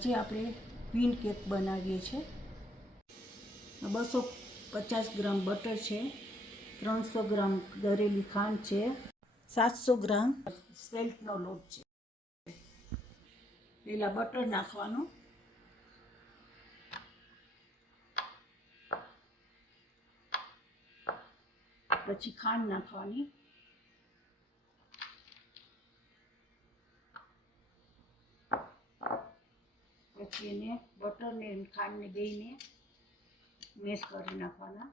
આજે આપણે queen cake બનાવીએ છીએ. 250 ગ્રામ બટર છે, 300 ગ્રામ દળેલી ખાંડ છે, 700 ગ્રામ સ્પેલ્ટનો લોટ છે. પહેલાં બટર નાખવાનું, પછી ખાંડ નાખવાની, પછી એને બટરને ખાંડને બેયને મેશ કરી નાખવાના.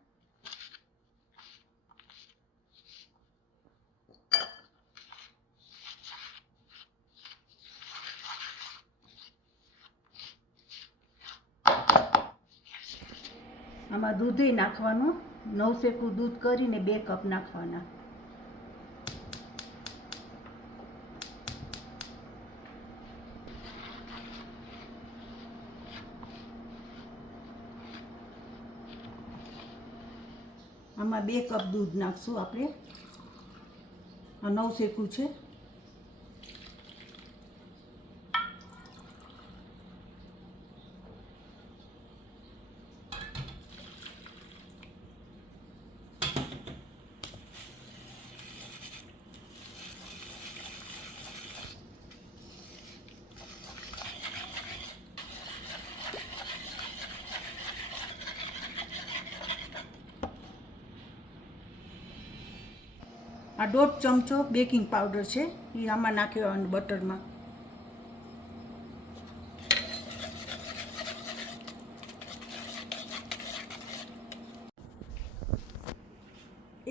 આમાં દૂધ નાખવાનું, નવસેકું દૂધ કરીને 2 કપ નાખવાના. આમાં 2 કપ દૂધ નાખશું આપણે. આ નવસેકું છે. આ 1/2 ચમચો બેકિંગ પાવડર છે, એ આમાં નાખવાનું બટરમાં.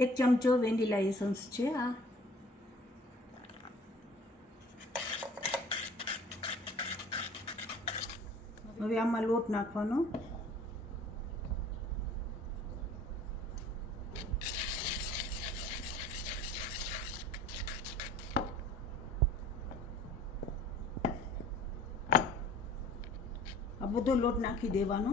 એક ચમચો વેનીલા એસન્સ છે. આ હવે આમાં લોટ નાખવાનો. આ બધો લોટ નાખી દેવાનો.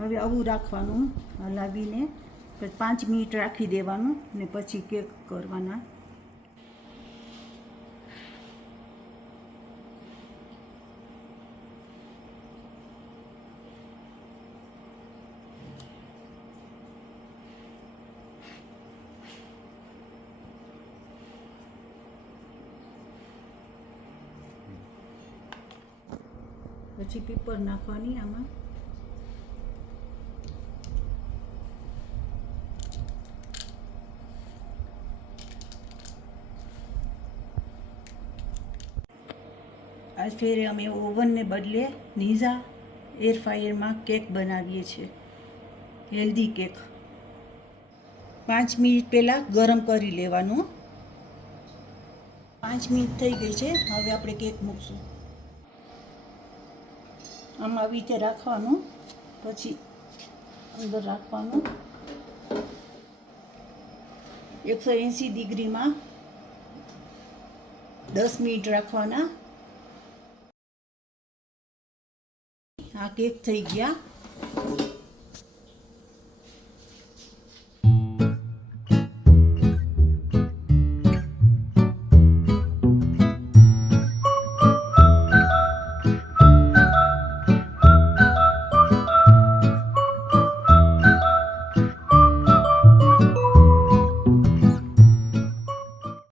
હવે આવું રાખવાનું, હલાવીને પછી 5 મિનિટ રાખી દેવાનું ને પછી કેક કરવાના. પછી પેપર નાખવાની આમાં. આજ ફેરે અમે ઓવનને બદલે નિઝા એરફ્રાયરમાં કેક બનાવીએ છીએ, હેલ્ધી કેક. 5 મિનિટ પહેલાં ગરમ કરી લેવાનું. 5 મિનિટ થઈ ગઈ છે. હવે આપણે કેક મૂકશું. આમાં આવી રીતે રાખવાનું, પછી અંદર રાખવાનું. 180 ડિગ્રીમાં 10 મિનિટ રાખવાના. આ કેક થઈ ગયા.